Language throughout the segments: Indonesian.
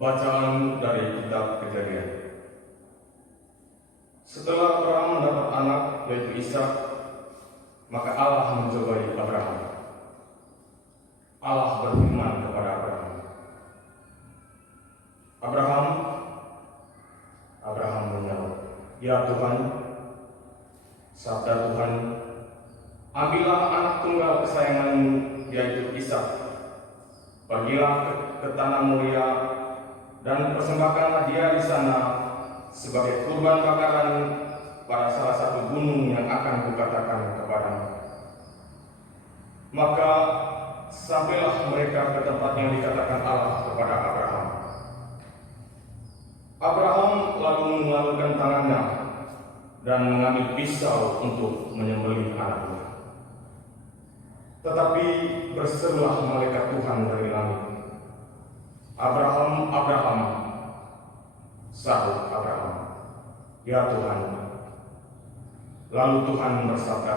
Bacaan dari kitab Kejadian. Setelah Abraham mendapat anak, yaitu Ishak, maka Allah mencobai Abraham. Allah berfirman kepada Abraham, "Abraham." Abraham menjawab, "Ya Tuhan." Sabda Tuhan, "Ambillah anak tunggal kesayanganmu, yaitu Ishak. Pergilah ke tanah Moria dan persembahkanlah dia di sana sebagai kurban bakaran pada salah satu gunung yang akan kukatakan kepadamu." Maka sampailah mereka ke tempat yang dikatakan Allah kepada Abraham. Abraham lalu mengeluarkan tangannya dan mengambil pisau untuk menyembelih anaknya. Tetapi berserulah malaikat Tuhan dari langit, "Abraham, Abraham." Sahut Abraham, "Ya Tuhan." Lalu Tuhan bersabda,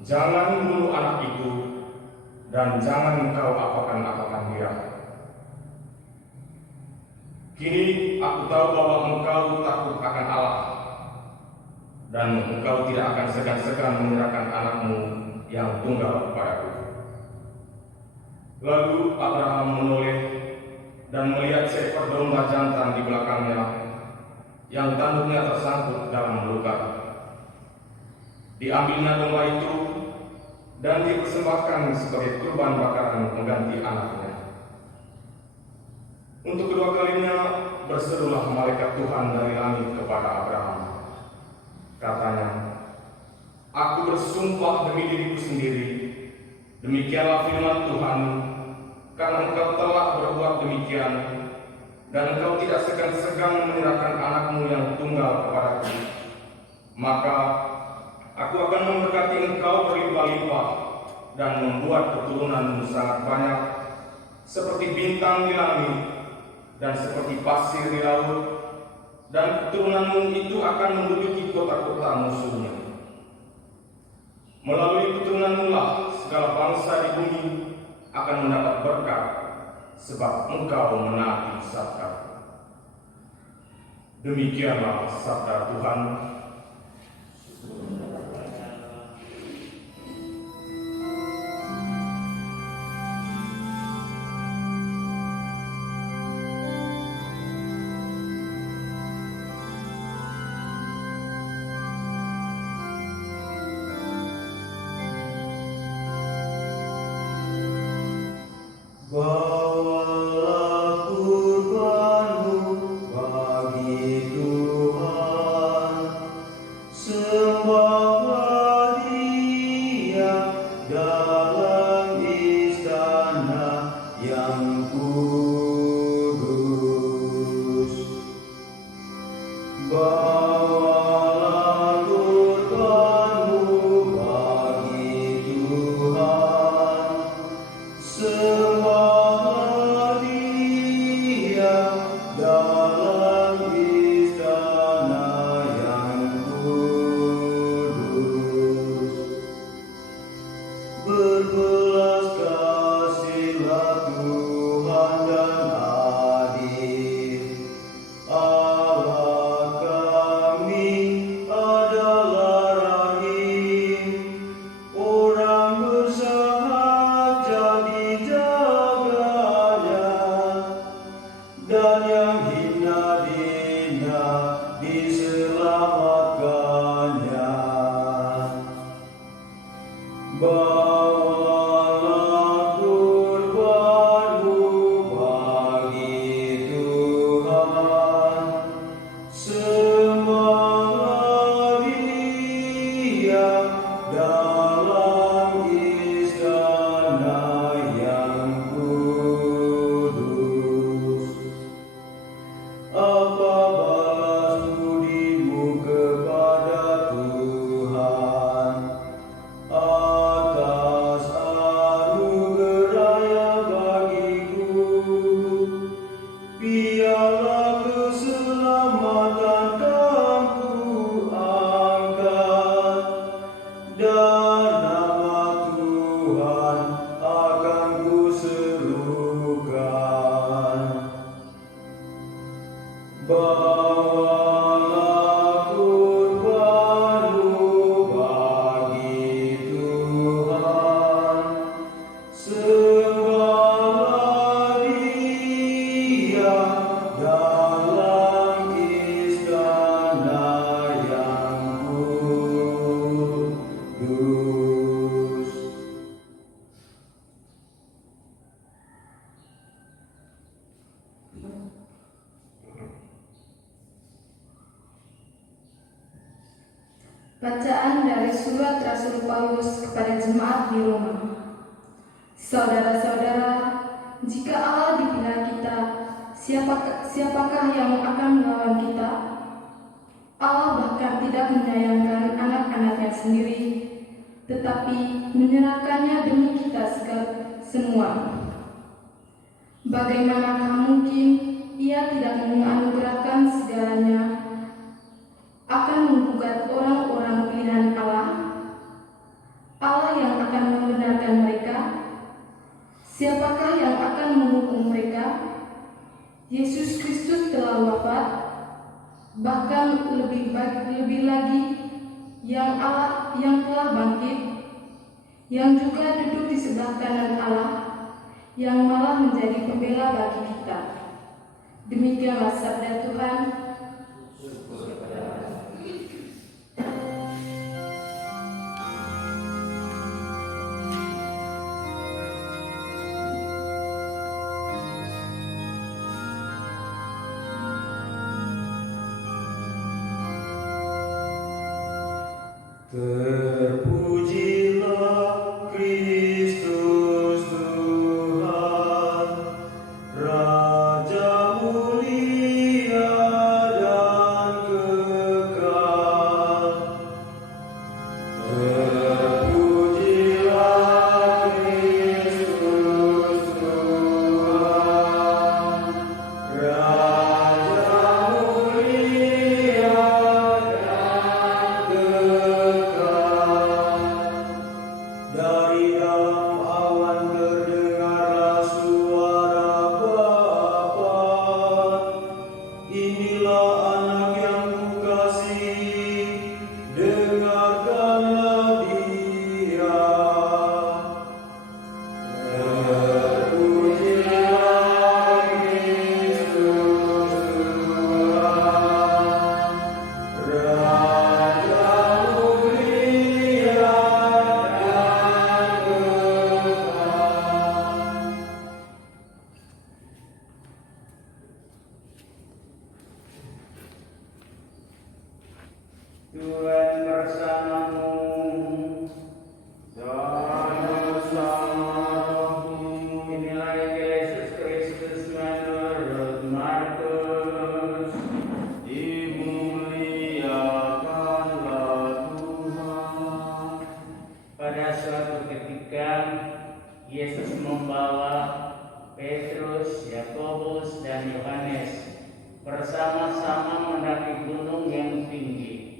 "Jangan bunuh anak itu, dan jangan kau apakan dia. Kini aku tahu bahwa engkau takut akan Allah, dan engkau tidak akan segan-segan menyerahkan anakmu yang tunggal kepadaku." Lalu Abraham menoleh dan melihat seekor domba jantan di belakangnya, yang tanduknya tersangkut dalam luka. Diambilnya domba itu dan dipersembahkan sebagai kurban bakaran pengganti anaknya. Untuk kedua kalinya berserulah malaikat Tuhan dari langit kepada Abraham. Katanya, "Aku bersumpah demi diriku sendiri, demikianlah firman Tuhan, karena engkau telah berbuat demikian, dan engkau tidak segan-segan menyerahkan anakmu yang tunggal kepadaku, maka aku akan memberkati engkau berlimpah-limpah dan membuat keturunanmu sangat banyak, seperti bintang di langit dan seperti pasir di laut, dan keturunanmu itu akan menduduki kota-kota musuhnya. Melalui keturunanmu lah segala bangsa di bumi akan mendapat berkat, sebab engkau menaati sabda." Demikianlah sabda Tuhan. Bawalah kurbanmu bagi Tuhan, sembahlah Dia dalam istana yang kudus. Bawalah kurbanmu bagi Tuhan, sembahlah Dia dalam istana yang kudus. Berbelas kasihlah Tuhan dan adil. Allah kami adalah rahim, orang bersahaja di jalan Bacaan dari surat Rasul Paulus kepada jemaat di Roma. Saudara-saudara, jika Allah di pihak kita, siapakah yang akan melawan kita? Allah bahkan tidak menyayangkan anak-anaknya sendiri, tetapi menyerahkannya demi kita semua. Bagaimanakah mungkin Ia tidak menganugerahkan segalanya akan menggugat orang-orang pilihan Allah? Allah yang akan membenarkan mereka? Siapakah yang akan menghukum mereka? Yesus Kristus telah wafat, bahkan lebih lagi yang telah bangkit, yang juga duduk di sebelah kanan Allah, yang malah menjadi pembela bagi kita. Demikianlah sabda Tuhan. Terpujilah Kristus Tuhan, Raja mulia dan kekal. Terpujilah Kristus Tuhan, Raja mulia dan kekal. Dari dalam awan terdengarlah suara Bapa. Inilah anak yang kukasihi, dengarkanlah Dia. Terpujilah Kristus Tuhan, Raja mulia dan kekal. Tuhan bersamamu dan bersama rohmu. Inilah Injil Yesus Kristus menurut Markus. Dimuliakanlah Tuhan. Pada suatu ketika, Yesus membawa Petrus, Yakobus, dan Yohanes bersama-sama mendaki gunung yang tinggi.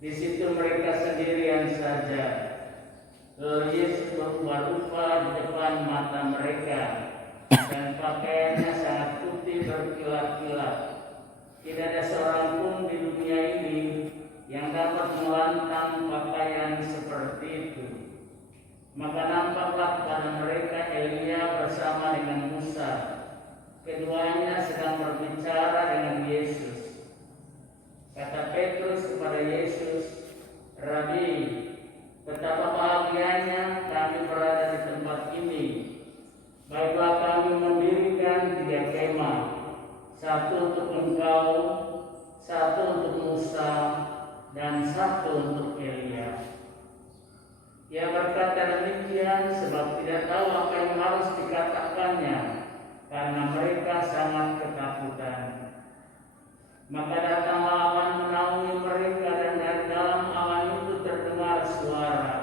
Di situ mereka sendirian saja. Lalu Yesus berubah-ubah di depan mata mereka, dan pakaiannya sangat putih berkilat-kilat. Tidak ada seorang pun di dunia ini yang dapat melantang pakaian seperti itu. Maka nampaklah pada mereka Elia bersama dengan Musa. Keduanya sedang berbicara dengan Yesus. Kata Petrus kepada Yesus, "Rabi, betapa bahagianya kami berada di tempat ini. Baiklah kami mendirikan 3 kemah, satu untuk engkau, satu untuk Musa, dan satu untuk Elia." Ia berkata demikian sebab tidak tahu apa yang harus dikatakannya, karena mereka sangat ketakutan. Maka datanglah awan menaungi mereka, dan dari dalam awan itu terdengar suara,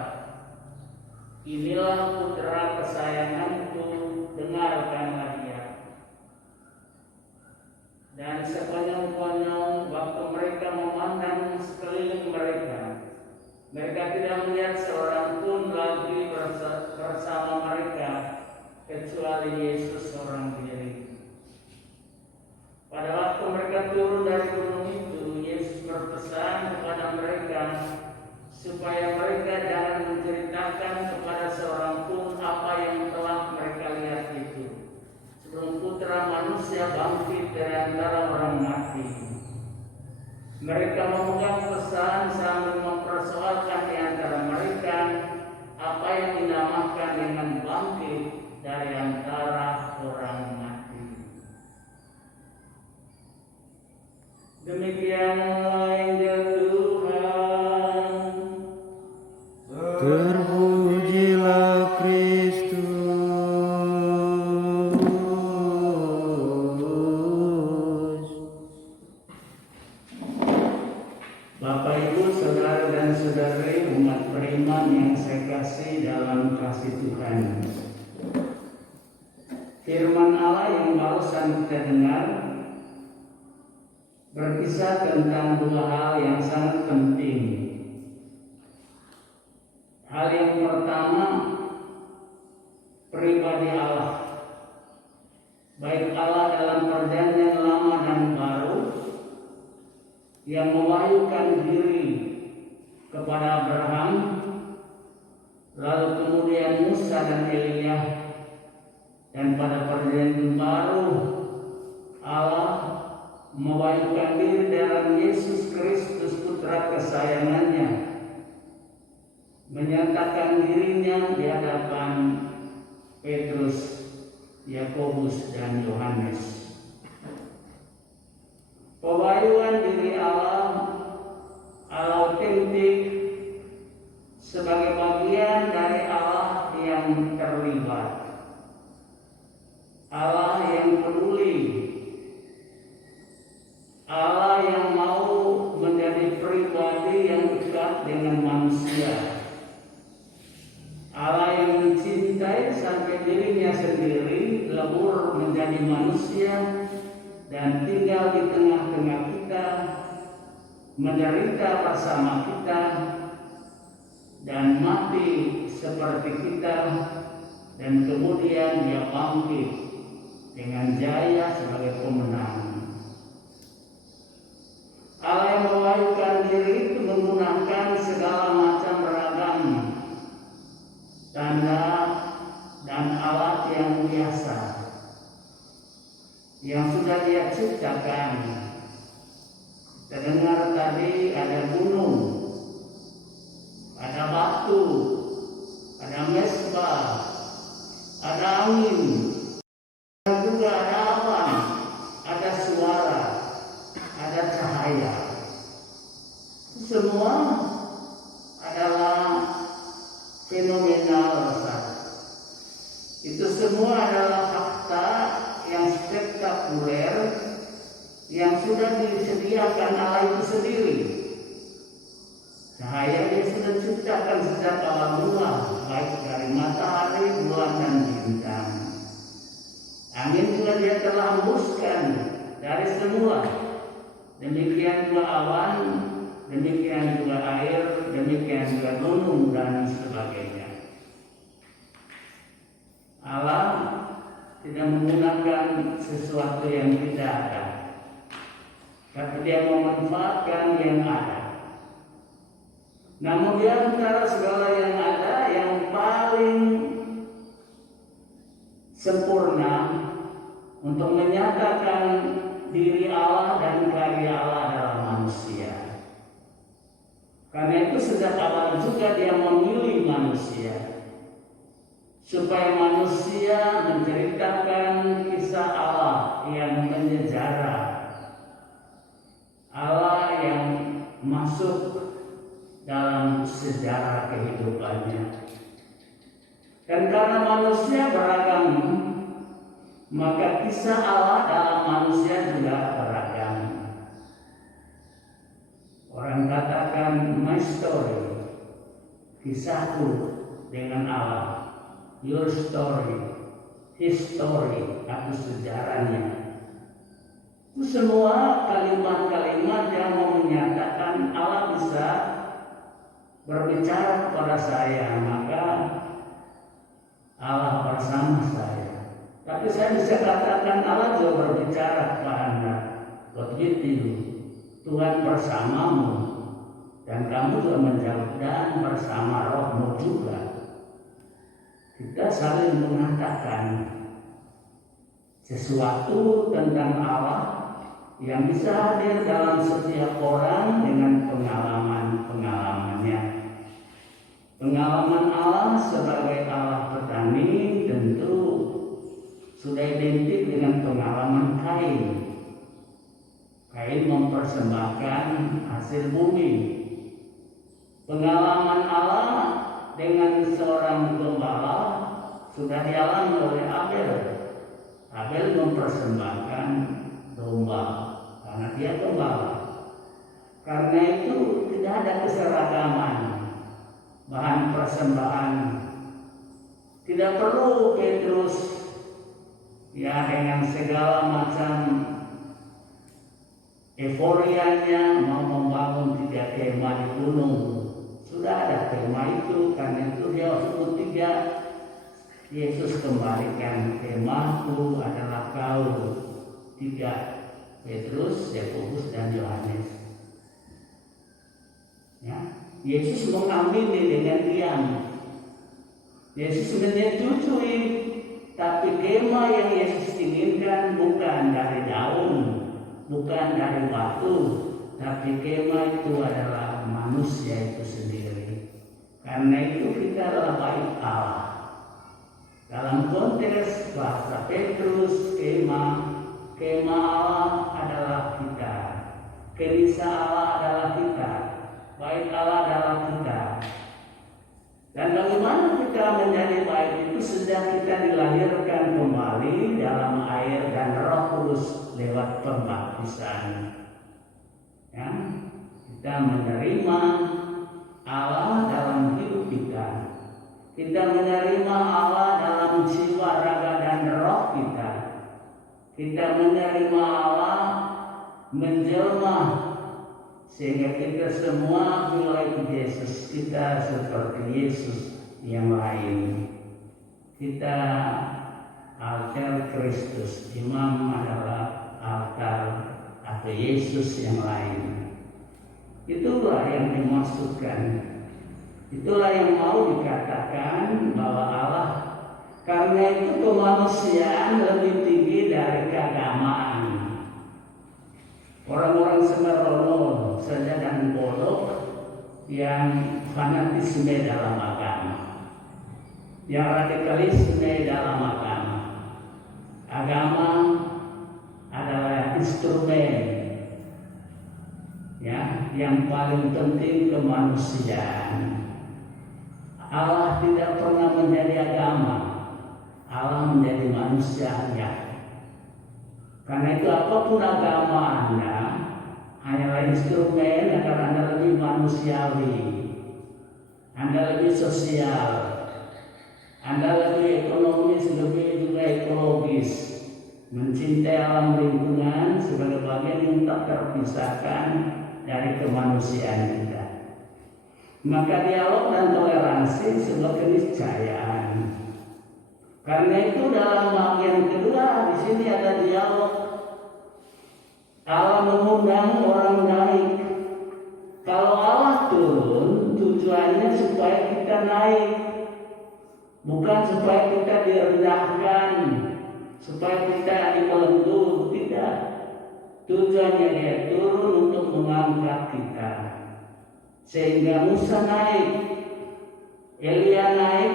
"Inilah putra kesayanganku, dengarkanlah dia." Dan sekonyong-konyong waktu mereka memandang sekeliling mereka, mereka tidak melihat seorang pun lagi bersama mereka, kecuali Yesus seorang diri. Pada waktu mereka turun dari gunung itu, Yesus berpesan kepada mereka supaya mereka jangan menceritakan kepada seorang pun apa yang telah mereka lihat itu, sebelum Putra Manusia bangkit dari antara orang mati. Mereka memegang pesan sambil mempersoalkan di antara mereka apa yang dinamakan dengan bangkit dari antara orang mati. Demikianlah Injil Tuhan. Firman Allah yang barusan kita dengar berkisah tentang dua hal yang sangat penting. Hal yang pertama, pribadi Allah. Baik Allah dalam perjanjian lama dan baru yang mewahyukan diri kepada Abraham, lalu kemudian Musa dan Elia, dan pada perjanjian baru Allah mewahyukan diri dalam Yesus Kristus Putra kesayangannya, menyatakan dirinya di hadapan Petrus, Yakobus, dan Yohanes. Pewahyuan diri Allah autentik sebagai bagian dari Allah yang terlibat, Allah yang peduli, Allah yang mau menjadi pribadi yang dekat dengan manusia, Allah yang mencintai sampai dirinya sendiri lebur menjadi manusia dan tinggal di tengah-tengah kita, menderita bersama kita, dan mati seperti kita, dan kemudian dia bangkit dengan jaya sebagai pemenang. Allah yang mewahyukan diri itu menggunakan segala macam ragam tanda dan alat yang biasa yang sudah dia ciptakan. Kita dengar tadi ada gunung, ada batu, ada mesbah, ada angin, dan juga ada awan, ada suara, ada cahaya. Semua adalah fenomenal rasanya. Itu semua adalah fakta yang spektakuler yang sudah disediakan Allah itu sendiri. Cahaya yang sudah diciptakan sejak awal mula, baik dari matahari, bulan, dan bintang. Angin juga dia telah hembuskan dari semula. Demikian juga awan, demikian juga air, demikian juga gunung, dan sebagainya. Allah tidak menggunakan sesuatu yang tidak ada, tapi dia memanfaatkan yang ada. Namun di antara segala yang ada, yang paling sempurna untuk menyatakan diri Allah dan karya Allah dalam manusia. Karena itu sejak awal juga dia memilih manusia, supaya manusia menceritakan kisah Allah yang menyejarah, Allah yang masuk dalam sejarah kehidupannya. Dan karena manusia beragam, maka kisah Allah dalam manusia juga beragam. Orang katakan my story, kisahku dengan Allah. Your story, his story, aku sejarahnya. Itu semua kalimat-kalimat yang mau menyatakan Allah bisa berbicara kepada saya, maka Allah bersama saya. Tapi saya bisa katakan Allah juga berbicara kepada Anda. What with you? Tuhan bersamamu, dan kamu juga menjawab, dan bersama rohmu juga. Kita saling mengatakan sesuatu tentang Allah yang bisa hadir dalam setiap orang dengan pengalaman-pengalamannya. Pengalaman Allah sebagai Allah petani tentu sudah identik dengan pengalaman Kain. Kain mempersembahkan hasil bumi. Pengalaman Allah dengan seorang gembala sudah dialami oleh Abel. Abel mempersembahkan domba karena dia gembala. Karena itu tidak ada keseragaman bahan persembahan. Tidak perlu Petrus ya dengan segala macam euforianya mau membangun 3 kemah di gunung. Sudah ada kemah itu, karena itu dia sebut 3. Yesus kembalikan, kemahku adalah kau. 3, Petrus, Yakobus, dan Yohanes. Ya, Yesus mengamini dengan diam. Yesus menyetujui, tapi kemah yang Yesus inginkan bukan dari daun, bukan dari batu, tapi kemah itu adalah manusia itu sendiri. Karena itu kita adalah bait Allah. Dalam konteks bahasa Petrus, kemah Allah adalah kita, kenisa Allah adalah kita, bait Allah adalah kita. Dan bagaimana kita menjadi bait itu sejak kita dilahirkan kembali dalam air dan Roh Kudus lewat pembaptisan. Ya, kita menerima Allah dalam hidup kita. Kita menerima Allah dalam jiwa, raga, dan roh kita. Kita menerima Allah menjelma sehingga kita semua mulai Yesus, kita seperti Yesus yang lain. Kita altar Kristus, imam adalah altar atau Yesus yang lain. Itulah yang dimaksudkan. Itulah yang mau dikatakan bahwa Allah, karena itu kemanusiaan lebih tinggi dari keagamaan. Orang-orang sembrono saja dan bodoh yang fanatisme dalam agama, yang radikalisme dalam agama. Agama adalah instrumen, ya, yang paling penting kemanusiaan. Allah tidak pernah menjadi agama, Allah menjadi manusianya. Karena itu apapun agama Anda hanyalah instrumen agar Anda lebih manusiawi, Anda lebih sosial, Anda lebih ekonomis, lebih juga ekologis, mencintai alam lingkungan sebagai bagian yang tak terpisahkan dari kemanusiaan kita. Maka dialog dan toleransi sebagai keniscayaan. Karena itu dalam bagian kedua di sini ada dialog. Allah mengundang orang naik. Kalau Allah turun, tujuannya supaya kita naik, bukan supaya kita direndahkan, supaya kita dimelentur. Tidak. Tujuannya dia turun untuk mengangkat kita. Sehingga Musa naik, Elia naik,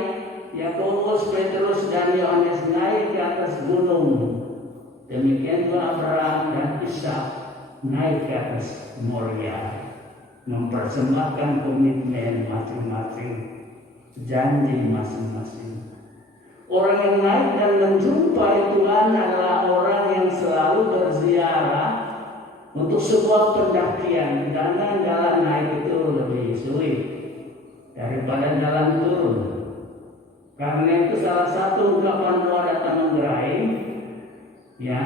Yakobus, Petrus, dan Yohanes naik ke atas gunung. Demikian juga Abraham dan Ishak naik ke atas Moria, mempersembahkan komitmen masing-masing, janji masing-masing. Orang yang naik dan menjumpai Tuhan adalah orang yang selalu berziarah untuk sebuah pendakian. Karena jalan naik itu lebih sulit daripada jalan turun. Karena itu salah satu ungkapan doa datang menggerai, ya,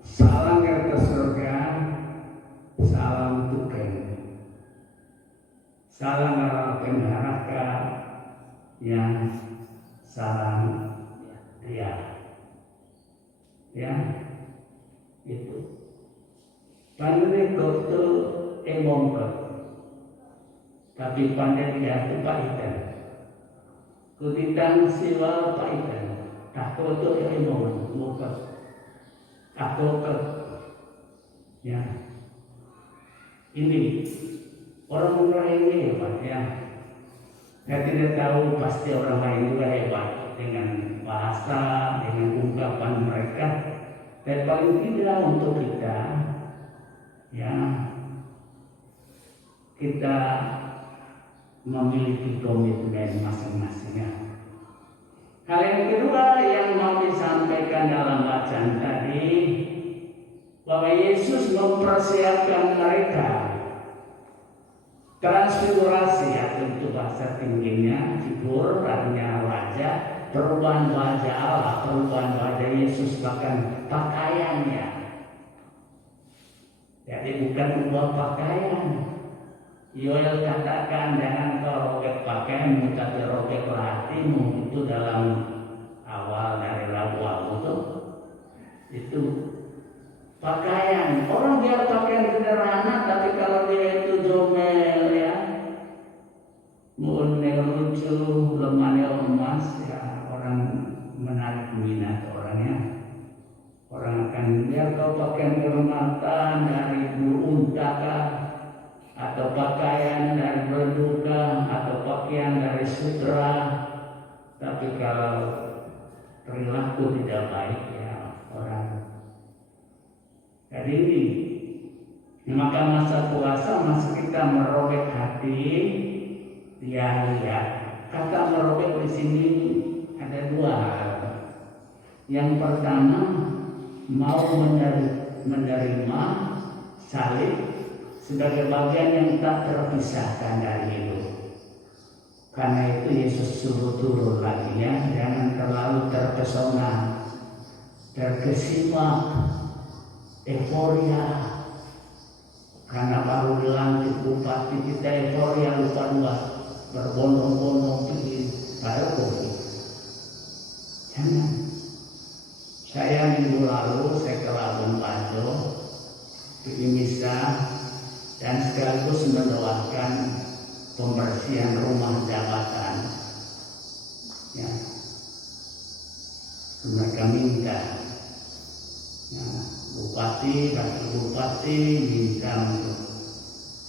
salam ke surga, salam Tuhan, salam arah neraka, yang salam dia, ya, itu. Pandai kau tu emongkot, tapi pandai dia tu paitan. Kutitan siwa paitan, tak kau tu emongkot, aku ke, ya. Ini orang-orang ini hebat, ya. Saya tidak tahu, pasti orang lain juga hebat dengan bahasa, dengan ungkapan mereka. Dan paling tidak untuk kita, ya, kita memiliki komitmen masing-masingnya. Hal yang kedua yang mau disampaikan dalam bacaan tadi, bahwa Yesus mempersiapkan mereka. Transfigurasi, atau itu bahasa tingginya, figur, artinya wajah, perubahan wajah Allah, perubahan wajah Yesus bahkan pakaiannya. Jadi bukan membuat pakaian. Yoel katakan jangan kau robek pakaianmu tapi robeklah hatimu. Itu dalam awal dari lagu itu pakaian. Orang biar pakaian sederhana tapi kalau dia itu jomel ya, mulutnya lucu, lemahnya emas ya, orang menarik minat orangnya. Orang akan biar kau pakaian kehormatan dari bulu unta atau pakaian dari berduka atau pakaian dari sutra, tapi kalau perilaku tidak baik ya orang. Jadi ini maka masa puasa masa kita merobek hati ya lihat. Kata merobek di sini ada dua hal. Yang pertama mau menerima salib sebagai bagian yang tak terpisahkan dari hidup. Karena itu Yesus suruh turun lagi ya, jangan terlalu terpesona, terkesima, euforia. Karena baru dilantik bupati kita euforia lupa dua, berbondong-bondong pergi pada COVID. Jangan. Saya minggu lalu saya ke Labuan Bajo, pergi misa dan sekaligus mendoakan pembersihan rumah jabatan. Ya, mereka minta, ya, bupati, wakil bupati minta untuk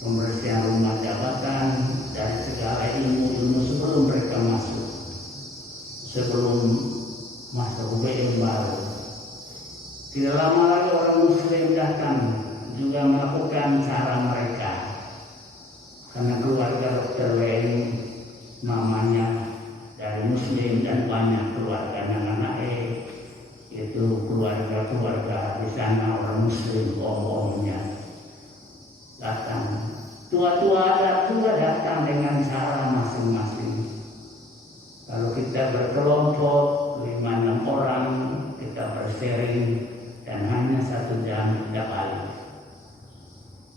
pembersihan rumah jabatan dari segala ilmu sebelum mereka masuk, sebelum masuk UBM baru. Tidak lama lagi orang Muslim datang juga melakukan cara mereka. Karena keluarga Dr. Wen mamanya dari Muslim dan banyak keluarga anak-anak itu keluarga di sana orang Muslim, om-omnya datang. Tua-tua adat juga datang dengan cara masing-masing. Kalau kita berkelompok 5-6 orang kita bersharing dan hanya 1 jam tidak balik.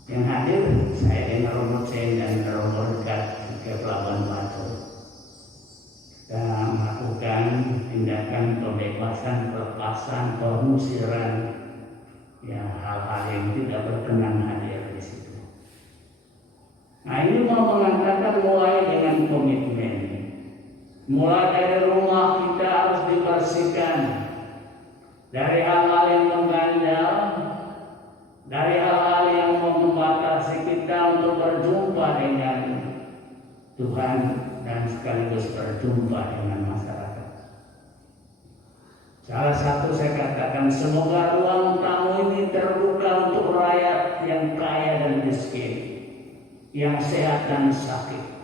Yang hadir saya dengan Romo Sen dan Romo Dekat ke Pelabuhan Batu. Kita melakukan tindakan pembebasan, pelepasan, pengusiran, ya hal-hal yang tidak berkenan hadir di situ. Nah ini mau mengatakan mulai dengan komitmen. Mulai dari rumah kita harus dibersihkan dari hal-hal yang mengganjal, dari hal-hal yang membatasi kita untuk berjumpa dengan Tuhan dan sekaligus berjumpa dengan masyarakat. Salah satu saya katakan semoga ruang tamu ini terbuka untuk rakyat yang kaya dan miskin, yang sehat dan sakit.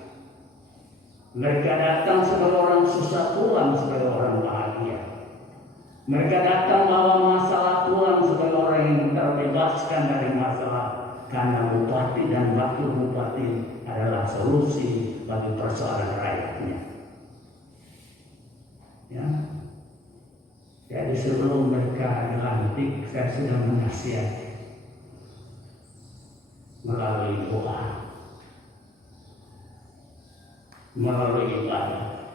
Mereka datang sebagai orang susah, pulang sebagai orang bahagia. Mereka datang bawa masalah, pulang sebagai orang yang terbebaskan dari masalah. Karena bupati dan wakil bupati adalah solusi bagi persoalan rakyatnya. Ya. Jadi sebelum mereka dilantik, saya sudah menasihati melalui doa, melalui ibadah.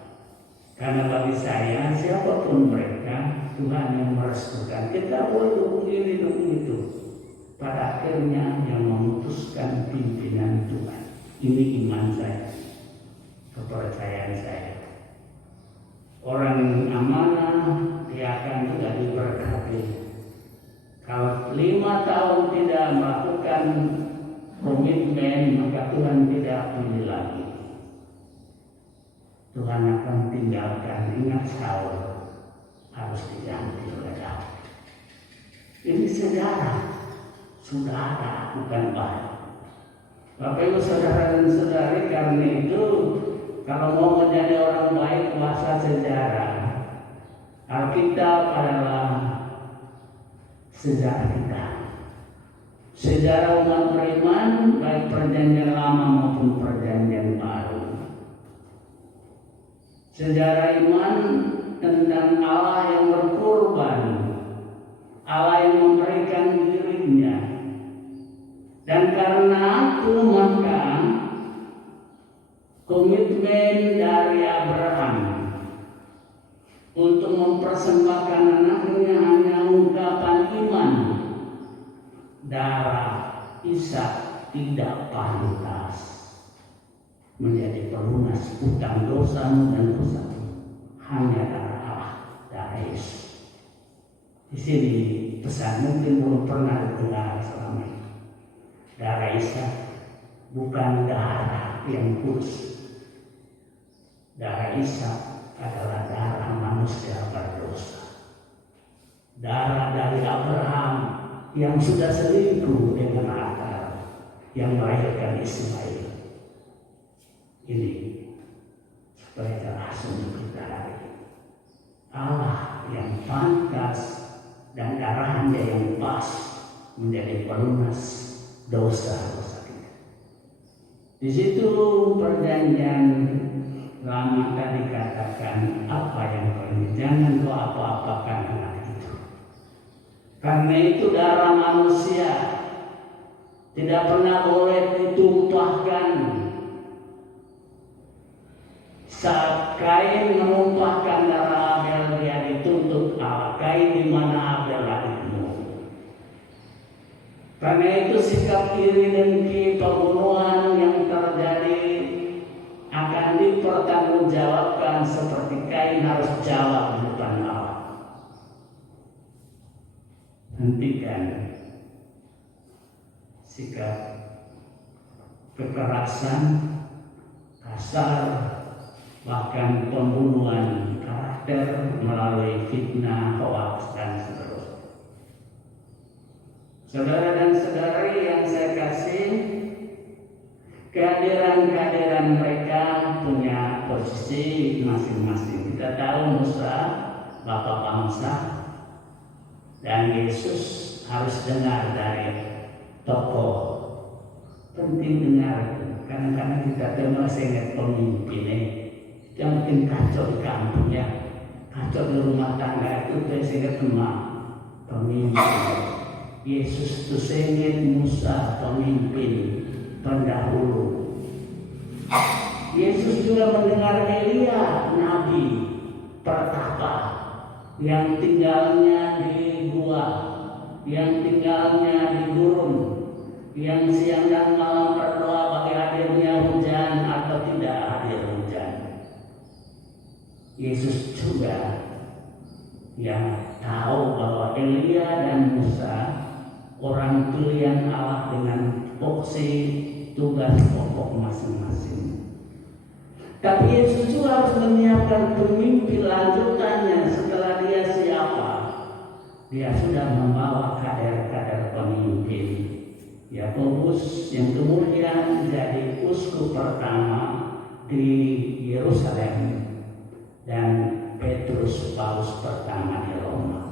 Karena bagi saya siapapun mereka, Tuhan yang merestukan. Kita boleh dukung ini, dukung itu. Pada akhirnya yang memutuskan pimpinan Tuhan. Ini iman saya, kepercayaan saya. Orang yang amanah dia akan juga diberkati. Kalau 5 tahun tidak melakukan komitmen, maka Tuhan tidak pilih lagi. Tuhan akan tinggalkan. Ingat Saul harus diganti oleh Daud. Ini sejarah. Sudah ada, bukan baik. Bapak Ibu saudara dan saudari, karena itu kalau mau menjadi orang baik, puasa sejarah. Alkitab adalah sejarah kita. Sejarah umat beriman, baik perjanjian lama maupun perjanjian baru. Sejarah iman tentang Allah yang berkorban Ishak tidak pantas menjadi pelunas utang dosamu dan dosamu. Hanya darah Allah, darah Yesus. Di sini pesan mungkin belum pernah dengar selama ini. Darah Ishak bukan darah yang kudus. Darah Ishak adalah darah manusia berdosa. Darah dari Abraham yang sudah selingkuh dengan Hagar yang melahirkan Ismail. Ini supaya jelas untuk kita hari ini. Allah yang pantas dan darahnya yang pas menjadi pelunas dosa-dosa kita. Di situ perjanjian lama tadi katakan apa yang kau ini, jangan kau apa-apakan anak itu. Karena itu darah manusia tidak pernah boleh ditumpahkan. Saat Kain menumpahkan darah Abel, dia dituntut Allah. Kain di mana Abel adikmu? Karena itu sikap iri dengki pembunuhan yang terjadi akan dipertanggungjawabkan seperti Kain harus jawab di depan Allah. Hentikan sikap kekerasan, kasar, bahkan pembunuhan karakter melalui fitnah, hoaks, dan seterusnya. Saudara dan saudari yang saya kasih, kehadiran mereka punya posisi masing-masing. Kita tahu Musa, bapak bangsa, dan Yesus harus dengar dari tokoh. Penting dengar itu. Kadang-kadang kita masih ingat pemimpinnya. Yang mungkin kacau di kampungnya, kacau di rumah tangga itu sehingga teman pemimpin. Yesus itu sehingga Musa pemimpin pendahulu. Yesus juga mendengar Elia nabi pertapa yang tinggalnya di gua, yang tinggalnya di gurun, yang siang dan malam berdoa bagi hadirnya hujan atau tidak hadir hujan. Yesus juga yang tahu bahwa Elia dan Musa orang pilihan Allah dengan porsi tugas pokok masing-masing. Tapi Yesus juga harus menyiapkan pemimpin lanjutannya setelah dia siapa. Dia sudah membawa kader-kader pemimpin. Yakobus yang kemudian menjadi uskup pertama di Yerusalem, dan Petrus Paus pertama di Roma.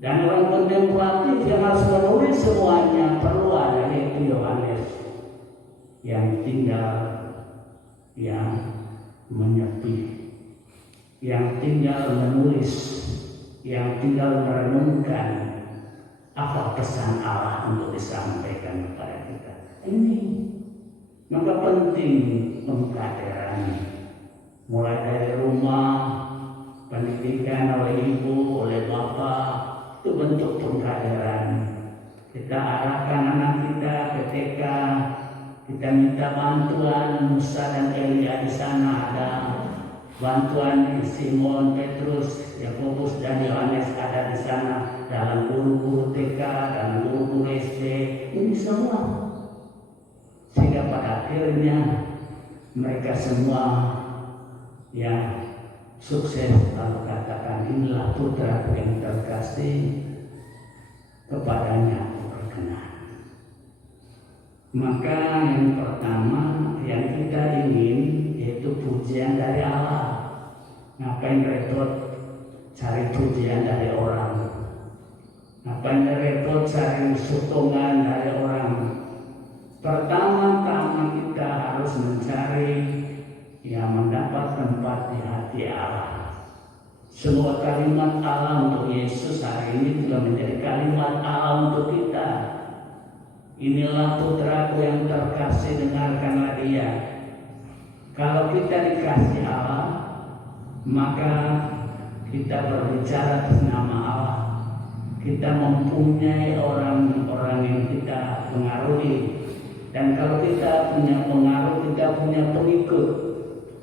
Dan orang kontemplatif yang harus menulis semuanya perlu ada, yaitu Yohanes yang tinggal, yang menyepi, yang tinggal menulis, yang tinggal merenungkan apa pesan Allah untuk disampaikan kepada kita. Ini maka penting pengkaderan. Mulai dari rumah, pendidikan oleh ibu, oleh bapak, itu bentuk pengkaderan. Kita arahkan anak kita ke TK, kita minta bantuan. Musa dan Elia di sana ada bantuan, Simon, Petrus, Yakobus dan Yohanes ada di sana, dalam guru-guru TK dan guru-guru SD. Ini semua sehingga pada akhirnya mereka semua yang sukses. Kalau katakan inilah putra yang terkasih, kepadanya aku berkenan. Maka yang pertama yang kita ingin yaitu pujian dari Allah. Ngapain repot cari pujian dari orang? Ngapain repot cari sokongan dari orang? Pertama-tama kita harus mencari yang mendapat tempat di hati Allah. Semua kalimat Allah untuk Yesus hari ini juga menjadi kalimat Allah untuk kita. Inilah putraku yang terkasih, dengarkanlah dia. Kalau kita dikasih Allah, maka kita berbicara atas nama Allah. kita mempunyai orang-orang yang kita pengaruhi. Dan kalau kita punya pengaruh, kita punya pengikut.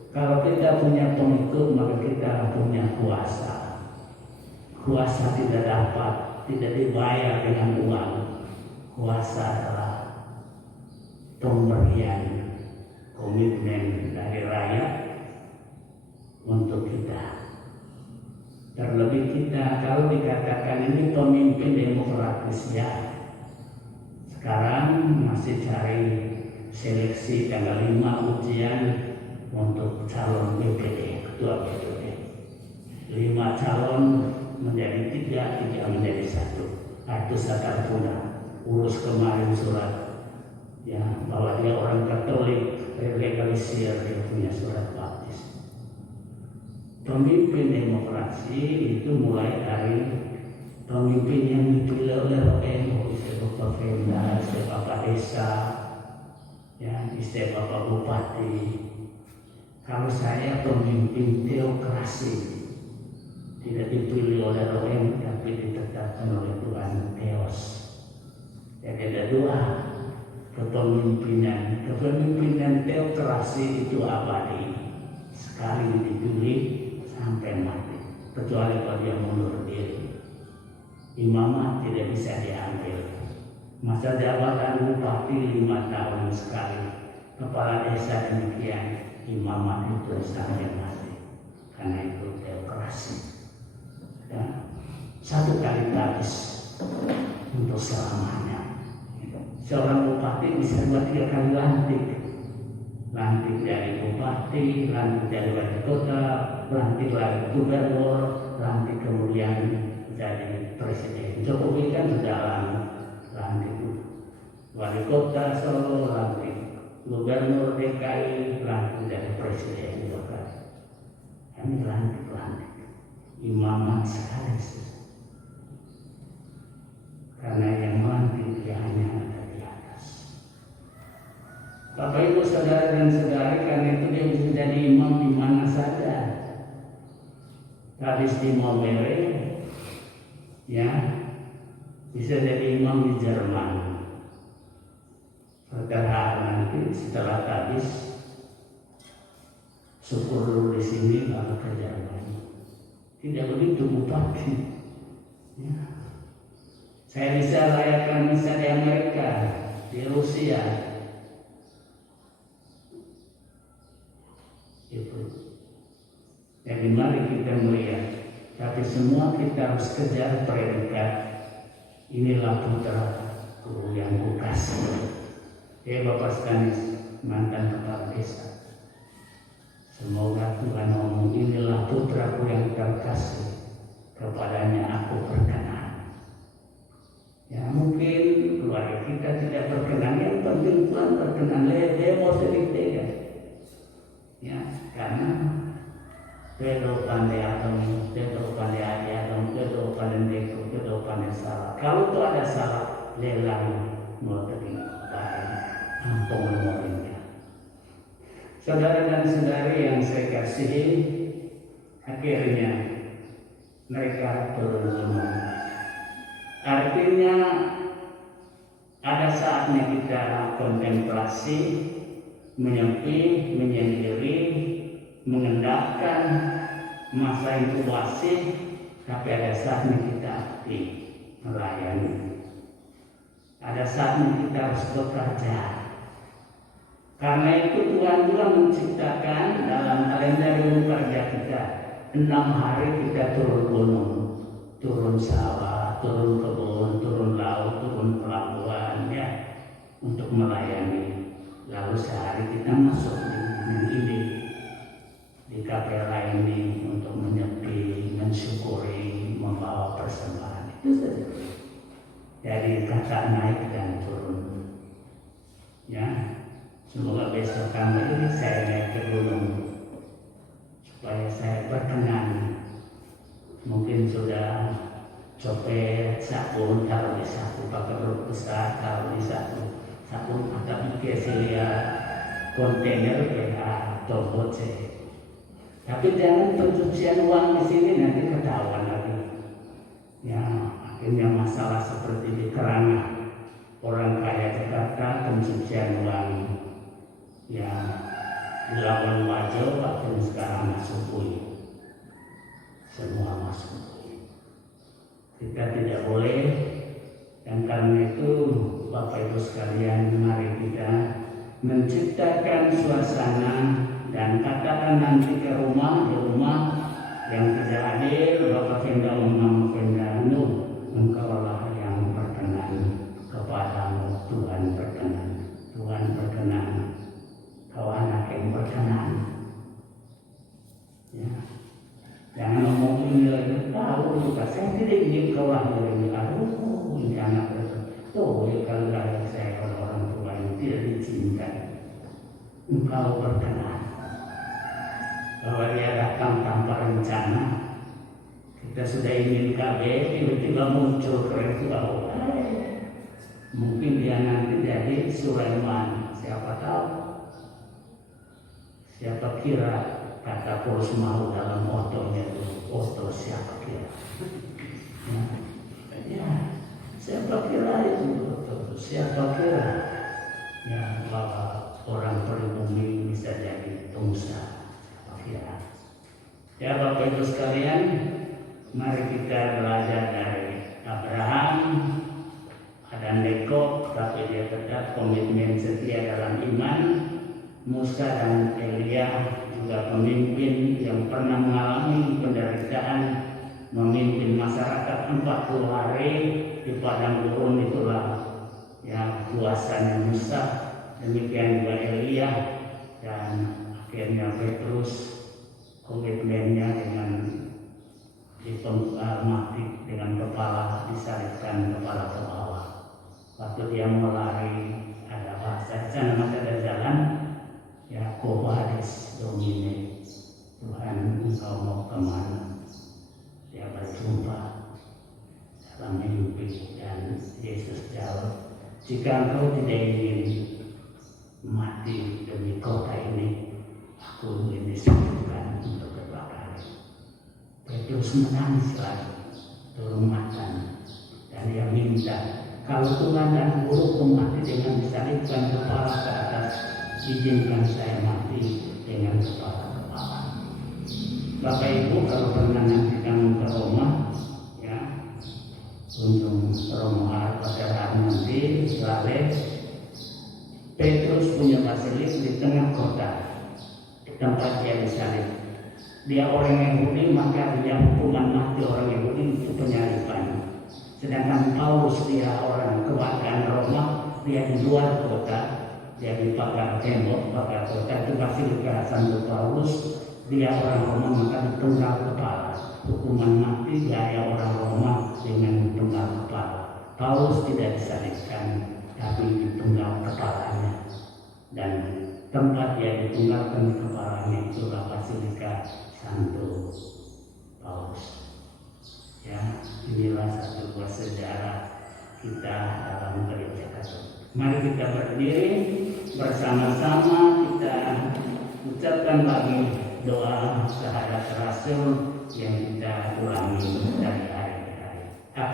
Kalau kita punya pengikut, maka kita punya kuasa. Kuasa tidak dibayar dengan uang. Kuasa adalah pemberian komitmen dari rakyat untuk kita. Terlebih kita kalau dikatakan ini pemimpin demokratis ya. Sekarang masih cari seleksi tanggal 5 ujian untuk calon BPD, ketua BPD. 5 calon menjadi 3 menjadi 1. Itu Sakarpuna urus kemarin surat ya bahwa dia orang Katolik, legalisir dia punya surat baptis. Pemimpin demokrasi itu mulai dari pemimpin yang dipilih oleh RPN, istri Bapak Pemda, istri Bapak Desa, ya, istri Bapak Bupati. Kalau saya pemimpin teokrasi, tidak dipilih oleh RPN, tapi ditetapkan oleh Tuhan Theos. Jadi ada 2 kepemimpinan. Kepemimpinan teokrasi itu abadi, sekali dipilih sampai mati, kecuali kalau dia mundur diri. Imamat tidak bisa diambil. Masa jabatan bupati 5 tahun sekali, kepala desa demikian. Imamat itu sampai mati, karena itu teokrasi. Ya, 1 kali habis untuk selamanya. Seorang bupati bisa 2-3 kali lantik. Lantik dari bupati, lantik dari wali kota, lantik lagi gubernur, lantik kemudian jadi presiden. Jokowi kan sudah lantik wali kota Solo, lantik gubernur DKI, lantik jadi presiden juga. Ini lantik. Imamat sekali sih. Karena yang lantik dia hanya ada di atas. Bapak Ibu saudara dan saudari, karena itu dia bisa jadi imam di mana saja. Habis di Maumere, ya, bisa jadi imam di Jerman. Saudara nanti setelah habis syukur dulu di sini lalu ke Jerman. Tidak begitu bupati. Ya. Saya bisa layakan misa di Amerika, di Rusia. Itu. Jadi mari kita melihat. Tapi semua kita harus kejar predikat. Inilah putraku yang kukasih. Bapak Stanis, mantan kepala desa. Semoga Tuhan ngomong, inilah putraku yang terkasih, kepadanya aku berkenan. Ya mungkin keluarga kita tidak berkenan, yang penting Tuhan berkenan. Demo sedikit ya, karena Pedro pandai atau Pedro pandai atau Pedro pandai neko, Pedro pandai salah. Kalau itu ada salah, lelang mau terima baik, ampun memohonnya. Saudara dan saudari yang saya kasihi, akhirnya mereka turun gunung. Artinya ada saatnya kita kontemplasi, menyepi, menyendiri, mengendapkan masa inkubasi, tapi ada saatnya kita aktif melayani. Ada saatnya kita harus bekerja. Karena itu Tuhan juga menciptakan dalam kalender kerja kita 6 hari kita turun gunung, turun sawah, turun kebun, turun laut, turun pelabuhan ya untuk melayani. Lalu sehari kita masuk di kapela ini untuk menyepi, mensyukuri, membawa persembahan. Itu saja. Jadi kata naik dan turun. Ya. Semoga besok kami ini saya naik ke gunung supaya saya berkenan. Mungkin sudah copet sapu, taruh di sapu, pakai rok besar, taruh di sapu, atau keselia kontainer atau boceh. Tapi jangan pencucian uang di sini nanti ketahuan lagi. Ya, akhirnya masalah seperti di Kerangan, orang kaya Jakarta pencucian uang yang dilakukan wajib waktu sekarang masuk bui, semua masuk bui. Kita tidak boleh, dan karena itu Bapak Ibu sekalian, mari kita menciptakan suasana dan katakan nanti ke rumah, di rumah yang tidak adil, Bapak Penda Umam Penda engkaulah yang berkenan kepadamu, Tuhan berkenan, Tuhan berkenan, kau anak yang berkenan. Ya. Jangan ngomong ini lagi, tahu juga saya tidak ingin kau lahir ini, aduh ini anak tuh ya kalau lahir saya oleh orang tua yang tidak dicintai, engkau berkenan. Bahwa dia datang tanpa rencana, kita sudah ingin KB, tiba-tiba muncul keren bahwa mungkin dia nanti jadi Sulaiman, siapa tahu, siapa kira, kata Paulus mau dalam otonya itu, oto siapa kira, ya, siapa kira itu, siapa kira, ya bahwa orang pribumi bisa jadi pengusaha. Ya Bapak Ibu sekalian, mari kita belajar dari Abraham, ada nekok tapi dia tetap komitmen setia dalam iman. Musa dan Elia juga pemimpin yang pernah mengalami penderitaan, memimpin masyarakat 40 hari di padang gurun, itulah ya kuasanya Musa. Demikian juga Elia, dan akhirnya Petrus komitmennya dengan mati dengan kepala disalibkan kepala ke bawah. Waktu dia mau lari, ada bahasa sana masih ada jalan, ya Kobades Domine, Tuhan engkau mau kemana? Dia berjumpa dalam mimpi dan Yesus jawab, jika engkau tidak ingin mati demi kota ini, aku ingin disebutkan untuk kedua kali. Petrus menangis lagi, turun makan, dan dia minta, kalau Tuhan dan guruku mati dengan disalibkan kepala ke atas, izinkan saya mati dengan kepala ke bawah. Bapak Ibu kalau pernah nanti kamu ke Roma, ya, kunjung Roma pada hari nanti, Petrus punya basilis di tengah kota, tempat dia disalib. Dia orang Yahudi, maka dia hukuman mati orang Yahudi itu penyaliban. Sedangkan Paulus dia orang kewargaan Roma, dia di luar kota, dia di pagar tembok, pagar kota itu Basilika Santo Paulus, dia orang Roma maka dipenggal kepala. Hukuman mati gaya orang Roma dengan dipenggal kepala. Paulus tidak disalibkan, tapi dipenggal kepalanya, dan tempat dia ditunggalkan kepalanya itulah Basilika Santo Paulus. Ya, inilah satu buah sejarah kita dalam gereja Katolik. Mari kita berdiri bersama-sama, kita ucapkan lagi doa syahadat Rasul yang kita ulangi dari